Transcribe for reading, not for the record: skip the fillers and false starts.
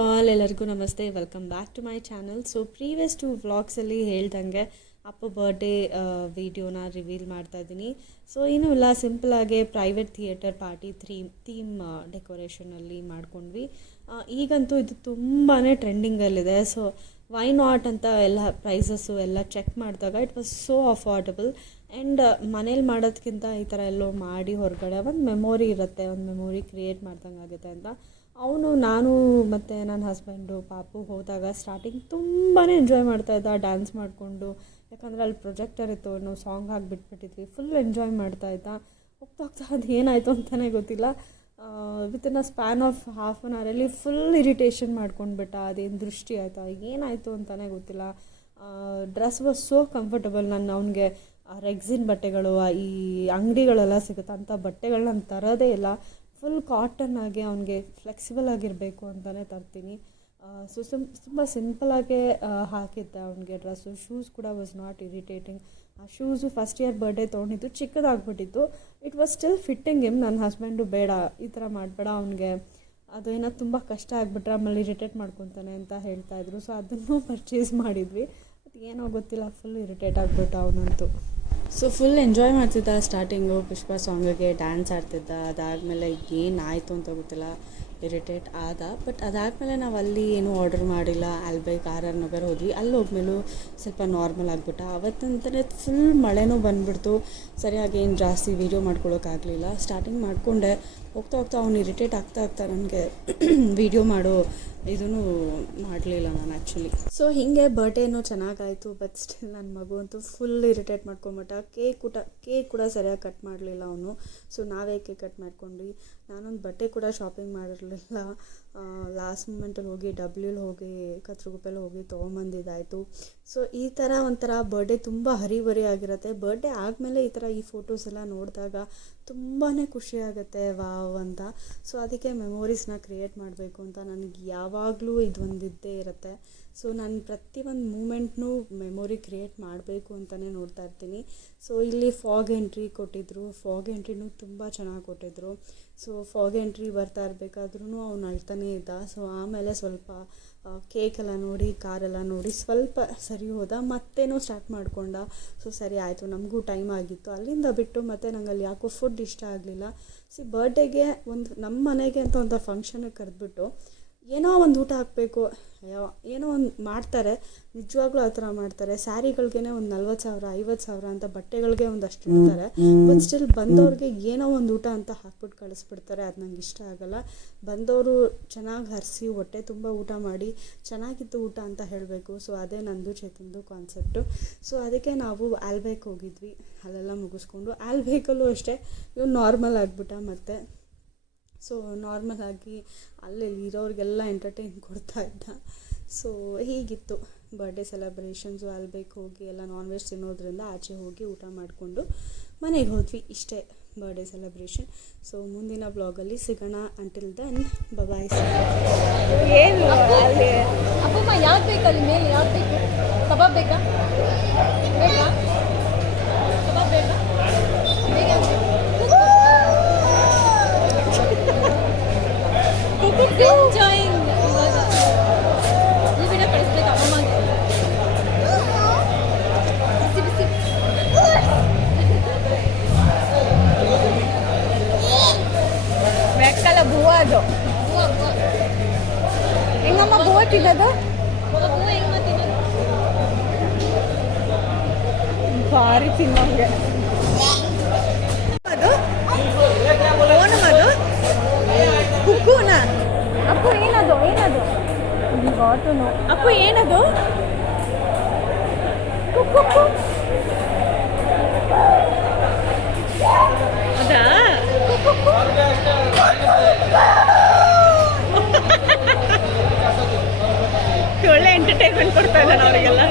All, ಎಲ್ಲರಿಗೂ ನಮಸ್ತೆ. Welcome back to my channel. So previous 2 ವ್ಲಾಗ್ಸಲ್ಲಿ ಹೇಳ್ದಂಗೆ ಅಪ್ಪ ಬರ್ಡೇ ವಿಡಿಯೋನ ರಿವೀಲ್ ಮಾಡ್ತಾ ಇದ್ದೀನಿ. ಸೊ ಏನೂ ಇಲ್ಲ, ಸಿಂಪಲಾಗಿ ಪ್ರೈವೇಟ್ ಥಿಯೇಟರ್ ಪಾರ್ಟಿ ಥೀಮ್ ಡೆಕೋರೇಷನಲ್ಲಿ ಮಾಡ್ಕೊಂಡ್ವಿ. ಈಗಂತೂ ಇದು ತುಂಬಾ ಟ್ರೆಂಡಿಂಗಲ್ಲಿದೆ. ಸೊ ವೈ ನಾಟ್ ಅಂತ ಎಲ್ಲ ಪ್ರೈಸಸ್ಸು ಎಲ್ಲ ಚೆಕ್ ಮಾಡಿದಾಗ it was so affordable. And ಮನೇಲಿ ಮಾಡೋದಕ್ಕಿಂತ ಈ ಥರ ಎಲ್ಲೋ ಮಾಡಿ ಹೊರಗಡೆ ಒಂದು ಮೆಮೊರಿ ಇರುತ್ತೆ, ಒಂದು ಮೆಮೊರಿ ಕ್ರಿಯೇಟ್ ಮಾಡ್ದಂಗೆ ಆಗುತ್ತೆ ಅಂತ ನಾನು ಮತ್ತು ನನ್ನ ಹಸ್ಬೆಂಡು ಪಾಪು ಹೋದಾಗ ಸ್ಟಾರ್ಟಿಂಗ್ ತುಂಬಾ ಎಂಜಾಯ್ ಮಾಡ್ತಾಯಿದ್ದ, ಡ್ಯಾನ್ಸ್ ಮಾಡಿಕೊಂಡು. ಯಾಕಂದರೆ ಅಲ್ಲಿ ಪ್ರೊಜೆಕ್ಟರ್ ಇತ್ತು, ನಾವು ಸಾಂಗ್ ಹಾಕಿಬಿಟ್ಬಿಟ್ಟಿದ್ವಿ. ಫುಲ್ ಎಂಜಾಯ್ ಮಾಡ್ತಾಯಿದ್ದ. ಹೋಗ್ತಾ ಅದು ಏನಾಯಿತು ಅಂತಲೇ ಗೊತ್ತಿಲ್ಲ. Within a span of half an ಅವರಲ್ಲಿ ಫುಲ್ ಇರಿಟೇಷನ್ ಮಾಡ್ಕೊಂಡ್ಬಿಟ್ಟ. ಅದೇನು ದೃಷ್ಟಿ ಆಯಿತಾ ಏನಾಯಿತು ಅಂತಲೇ ಗೊತ್ತಿಲ್ಲ. Dress was so comfortable. ನಾನು ಅವನಿಗೆ ರೆಗ್ಸಿನ್ ಬಟ್ಟೆಗಳು ಈ ಅಂಗಡಿಗಳೆಲ್ಲ ಸಿಗುತ್ತೆ ಅಂಥ ಬಟ್ಟೆಗಳು ನಾನು ತರೋದೇ ಇಲ್ಲ. ಫುಲ್ ಕಾಟನ್ ಆಗಿ ಅವನಿಗೆ ಫ್ಲೆಕ್ಸಿಬಲ್ ಆಗಿರಬೇಕು ಅಂತಲೇ ತರ್ತೀನಿ. ಸೊ ತುಂಬ ಸಿಂಪಲಾಗೇ ಹಾಕಿದ್ದೆ ಅವನಿಗೆ ಡ್ರೆಸ್ಸು. ಶೂಸ್ ಕೂಡ ವಾಸ್ ನಾಟ್ ಇರಿಟೇಟಿಂಗ್. ಆ ಶೂಸು ಫಸ್ಟ್ ಇಯರ್ ಬರ್ಡೇ ತೊಗೊಂಡಿದ್ದು ಚಿಕ್ಕದಾಗ್ಬಿಟ್ಟಿತ್ತು. It was still fitting him. ನನ್ನ ಹಸ್ಬೆಂಡು ಬೇಡ, ಈ ಥರ ಮಾಡಬೇಡ, ಅವನಿಗೆ ಅದು ಏನೋ ತುಂಬ ಕಷ್ಟ ಆಗಿಬಿಟ್ರೆ ಆಮೇಲೆ ಇರಿಟೇಟ್ ಮಾಡ್ಕೊತಾನೆ ಅಂತ ಹೇಳ್ತಾಯಿದ್ರು. ಸೊ ಅದನ್ನು ಪರ್ಚೇಸ್ ಮಾಡಿದ್ವಿ. ಅದು ಏನೋ ಗೊತ್ತಿಲ್ಲ, ಫುಲ್ ಇರಿಟೇಟ್ ಆಗಿಬಿಟ್ಟ ಅವನಂತೂ. ಸೊ ಫುಲ್ ಎಂಜಾಯ್ ಮಾಡ್ತಿದ್ದ. ಸ್ಟಾರ್ಟಿಂಗು ಪುಷ್ಪ ಸಾಂಗಿಗೆ ಡ್ಯಾನ್ಸ್ ಆಡ್ತಿದ್ದ. ಅದಾದಮೇಲೆ ಏನಾಯಿತು ಅಂತ ಗೊತ್ತಿಲ್ಲ, ಇರಿಟೇಟ್ ಆದ. ಬಟ್ ಅದಾದಮೇಲೆ ನಾವು ಅಲ್ಲಿ ಏನೂ ಆರ್ಡರ್ ಮಾಡಿಲ್ಲ. ಆಲ್ಬೇಗ್ RR ನಗರ್ ಹೋದ್ವಿ. ಅಲ್ಲಿ ಹೋದ್ಮೇಲೂ ಸ್ವಲ್ಪ ನಾರ್ಮಲ್ ಆಗಿಬಿಟ್ಟ. ಅವತ್ತಂತಲೇ ಫುಲ್ ಮಳೆನೂ ಬಂದುಬಿಡ್ತು. ಸರಿಯಾಗಿ ಏನು ಜಾಸ್ತಿ ವೀಡಿಯೋ ಮಾಡ್ಕೊಳ್ಳೋಕ್ಕಾಗಲಿಲ್ಲ. ಸ್ಟಾರ್ಟಿಂಗ್ ಮಾಡಿಕೊಂಡೆ, ಹೋಗ್ತಾ ಅವ್ನು ಇರಿಟೇಟ್ ಆಗ್ತಾ ನನಗೆ ವೀಡಿಯೋ ಮಾಡೋ ಇದೂ ಮಾಡಲಿಲ್ಲ ನಾನು ಆ್ಯಕ್ಚುಲಿ. ಸೊ ಹೀಗೆ ಬರ್ಡೇನೂ ಚೆನ್ನಾಗಾಯಿತು. ಬಟ್ ಸ್ಟಿಲ್ ನನ್ನ ಮಗು ಅಂತೂ ಫುಲ್ ಇರಿಟೇಟ್ ಮಾಡ್ಕೊಂಬಿಟ್ಟ. ಕೇಕ್ ಕೂಡ ಸರಿಯಾಗಿ ಕಟ್ ಮಾಡಲಿಲ್ಲ ಅವನು. ಸೊ ನಾವೇ ಕೇಕ್ ಕಟ್ ಮಾಡ್ಕೊಂಡ್ವಿ. ನಾನೊಂದು ಬಟ್ಟೆ ಕೂಡ ಶಾಪಿಂಗ್ ಮಾಡಿರಲಿಲ್ಲ. ಲಾಸ್ಟ್ ಮೂಮೆಂಟಲ್ಲಿ ಹೋಗಿ ಹೋಗಿ ಕತ್ರಗುಪ್ಪೆಲ್ಲಿ ಹೋಗಿ ತೊಗೊಂಬಂದಿದ್ದಾಯಿತು. ಸೊ ಈ ಥರ ಒಂಥರ ಬರ್ಡೇ ತುಂಬ ಹರಿಬರಿ ಆಗಿರುತ್ತೆ. ಬರ್ಡೇ ಆದಮೇಲೆ ಈ ಫೋಟೋಸ್ ಎಲ್ಲ ನೋಡಿದಾಗ ತುಂಬಾ ಖುಷಿಯಾಗುತ್ತೆ, ವಾವ್ ಅಂತ. ಸೊ ಅದಕ್ಕೆ ಮೆಮೊರೀಸ್ನ ಕ್ರಿಯೇಟ್ ಮಾಡಬೇಕು ಅಂತ ನನಗೆ ಯಾವಾಗಲೂ ಇದೊಂದಿದ್ದೇ ಇರುತ್ತೆ. ಸೊ ನಾನು ಪ್ರತಿಯೊಂದು ಮೂಮೆಂಟ್ನೂ ಮೆಮೊರಿ ಕ್ರಿಯೇಟ್ ಮಾಡಬೇಕು ಅಂತಲೇ ನೋಡ್ತಾ ಇರ್ತೀನಿ. ಸೊ ಇಲ್ಲಿ ಫಾಗ್ ಎಂಟ್ರಿ ಕೊಟ್ಟಿದ್ದರು. ಫಾಗ್ ಎಂಟ್ರಿನೂ ತುಂಬ ಚೆನ್ನಾಗಿ ಕೊಟ್ಟಿದ್ದರು. ಸೊ ಫಾಗ್ ಎಂಟ್ರಿ ಬರ್ತಾ ಇರಬೇಕಾದ್ರೂ ಅವ್ನು ಅಳ್ತಾನೇ ಇದ್ದ. ಸೊ ಆಮೇಲೆ ಸ್ವಲ್ಪ ಕೇಕೆಲ್ಲ ನೋಡಿ, ಕಾರೆಲ್ಲ ನೋಡಿ ಸ್ವಲ್ಪ ಸರಿ ಹೋದ. ಮತ್ತೇನೋ ಸ್ಟಾರ್ಟ್ ಮಾಡಿಕೊಂಡ. ಸೊ ಸರಿ ಆಯಿತು, ನಮಗೂ ಟೈಮ್ ಆಗಿತ್ತು. ಅಲ್ಲಿಂದ ಬಿಟ್ಟು ಮತ್ತೆ ನಂಗೆ ಅಲ್ಲಿ ಯಾಕೋ ಫುಡ್ ಇಷ್ಟ ಆಗಲಿಲ್ಲ. ಬರ್ಡೇಗೆ ನಮ್ಮ ಮನೆಗೆ ಅಂತ ಒಂದು ಫಂಕ್ಷನಿಗೆ ಕರೆದ್ಬಿಟ್ಟು ಏನೋ ಒಂದು ಊಟ ಹಾಕಬೇಕು, ಏನೋ ಒಂದು ಮಾಡ್ತಾರೆ. ನಿಜವಾಗ್ಲೂ ಆ ಥರ ಮಾಡ್ತಾರೆ. ಸ್ಯಾರಿಗಳ್ಗೆ ಒಂದು 40,000 50,000 ಅಂತ ಬಟ್ಟೆಗಳಿಗೆ ಒಂದಷ್ಟು ಇಡ್ತಾರೆ. ಬಟ್ ಸ್ಟಿಲ್ ಬಂದವ್ರಿಗೆ ಏನೋ ಒಂದು ಊಟ ಅಂತ ಹಾಕ್ಬಿಟ್ಟು ಕಳಿಸ್ಬಿಡ್ತಾರೆ. ಅದು ನಂಗೆ ಇಷ್ಟ ಆಗಲ್ಲ. ಬಂದವರು ಚೆನ್ನಾಗಿ ಹರಿಸಿ ಹೊಟ್ಟೆ ತುಂಬ ಊಟ ಮಾಡಿ ಚೆನ್ನಾಗಿತ್ತು ಊಟ ಅಂತ ಹೇಳಬೇಕು. ಸೊ ಅದೇ ನಂದು ಚೇತನ್ದು ಕಾನ್ಸೆಪ್ಟು. ಸೊ ಅದಕ್ಕೆ ನಾವು ಆಲ್ಬೇಗ್ ಹೋಗಿದ್ವಿ. ಅಲ್ಲೆಲ್ಲ ಮುಗಿಸ್ಕೊಂಡು ಆಲ್ಬೇಗಲ್ಲೂ ಅಷ್ಟೇ ಇವ್ನು ನಾರ್ಮಲ್ ಆಗಿಬಿಟ್ಟ. ಮತ್ತು ಸೊ ನಾರ್ಮಲ್ ಆಗಿ ಅಲ್ಲಿ ಇರೋರಿಗೆಲ್ಲ ಎಂಟರ್ಟೈನ್ ಕೊಡ್ತಾ ಇದ್ದ. ಸೊ ಹೀಗಿತ್ತು ಬರ್ಡೇ ಸೆಲೆಬ್ರೇಷನ್ಸು. ಆಲ್ಬೇಗ್ ಹೋಗಿ ಎಲ್ಲ ನಾನ್ ವೆಜ್ ತಿನ್ನೋದ್ರಿಂದ ಆಚೆ ಹೋಗಿ ಊಟ ಮಾಡಿಕೊಂಡು ಮನೆಗೆ ಹೋದ್ವಿ. ಇಷ್ಟೇ ಬರ್ಡೇ ಸೆಲೆಬ್ರೇಷನ್. ಸೊ ಮುಂದಿನ ಬ್ಲಾಗಲ್ಲಿ ಸಿಗೋಣ. Until then bye. ಏನು ಅಪ್ಪಮ್ಮ ಯಾವ್ದು ಬೇಕಲ್ಲಿ ಮೇಲೆ ಯಾವ್ದು ಬೇಕು? ಕಬಾಬ್ ಬೇಕಾ? ಕಬಾಬ್ ಬೇಕಾ? ಎಂಜಾಯಿಂಗ್. ಇವಾಗ ಈ ವಿಡಿಯೋ ಕಳಿಸ್ಬೇಕು ಅಮ್ಮಮ್ಮಗೆ. ಬಿಸಿ ಬೆಕ್ಕಲ್ಲ ಬೂವ. ಅದು ಹೆಂಗಮ್ಮ ಬೂವ ತಿನ್ನೋದು? ಬೂವ ಹೆಂಗಮ್ಮ ತಿನ್ನೋದು? ಭಾರಿ ತಿನ್ನೋಂಗೆ ಅದು ಓಣಮದು ಕುಕ್ಕುನ. ಅಪ್ಪು ಏನದು ಅಪ್ಪು ಏನದು? ಕುಕ್ಕು ಅದಾ? ಒಳ್ಳೆ ಎಂಟರ್ಟೈನ್ಮೆಂಟ್ ಕೊಡ್ತಾ ಇದ್ದಾನೆ ಅವರಿಗೆಲ್ಲ.